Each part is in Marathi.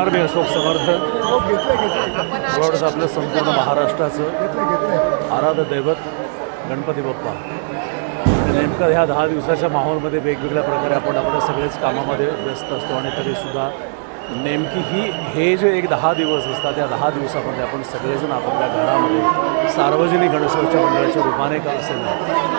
नमस्कार, मी अशोक समर्थ. रोडचं आपलं संपूर्ण महाराष्ट्राचं आराध्य दैवत गणपती बाप्पा. नेमकं ह्या 10 दिवसाच्या माहोलमध्ये वेगवेगळ्या प्रकारे आपण आपल्या सगळेच कामामध्ये व्यस्त असतो आणि तरीसुद्धा नेमकी हे जे एक 10 दिवस असतात, त्या 10 दिवसामध्ये आपण सगळेजण आपापल्या घरामध्ये सार्वजनिक गणेशोत्सव मंडळाच्या रूपाने का असेल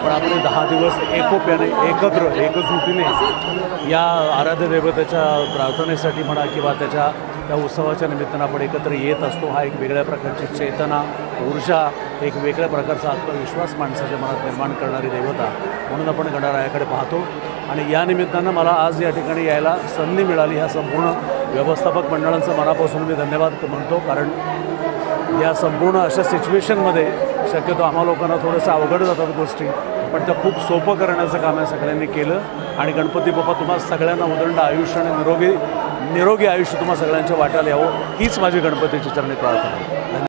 पण आपण 10 दिवस एकोप्याने एकत्र एकजुटीने या आराध्य दैवताच्या प्रार्थनेसाठी म्हणा किंवा त्या उत्सवाच्या निमित्तानं आपण एकत्र येत असतो. हा एक वेगळ्या प्रकारची चेतना, ऊर्जा, एक वेगळ्या प्रकारचा आत्मविश्वास माणसाच्या मनात निर्माण करणारी देवता म्हणून आपण गणरायाकडे पाहतो. आणि या निमित्तानं मला आज या ठिकाणी यायला संधी मिळाली. ह्या संपूर्ण व्यवस्थापक मंडळांचं मनापासून मी धन्यवाद म्हणतो, कारण या संपूर्ण अशा सिच्युएशनमध्ये शक्यतो आम्हा लोकांना थोडंसं अवघड जातात गोष्टी, पण त्या खूप सोपं करण्याचं काम या सगळ्यांनी केलं. आणि गणपती बाप्पा तुम्हा सगळ्यांना उदंड आयुष्य आणि निरोगी आयुष्य तुम्हा सगळ्यांच्या वाट्याला यावं, हीच माझी गणपतीची चरणी प्रार्थना.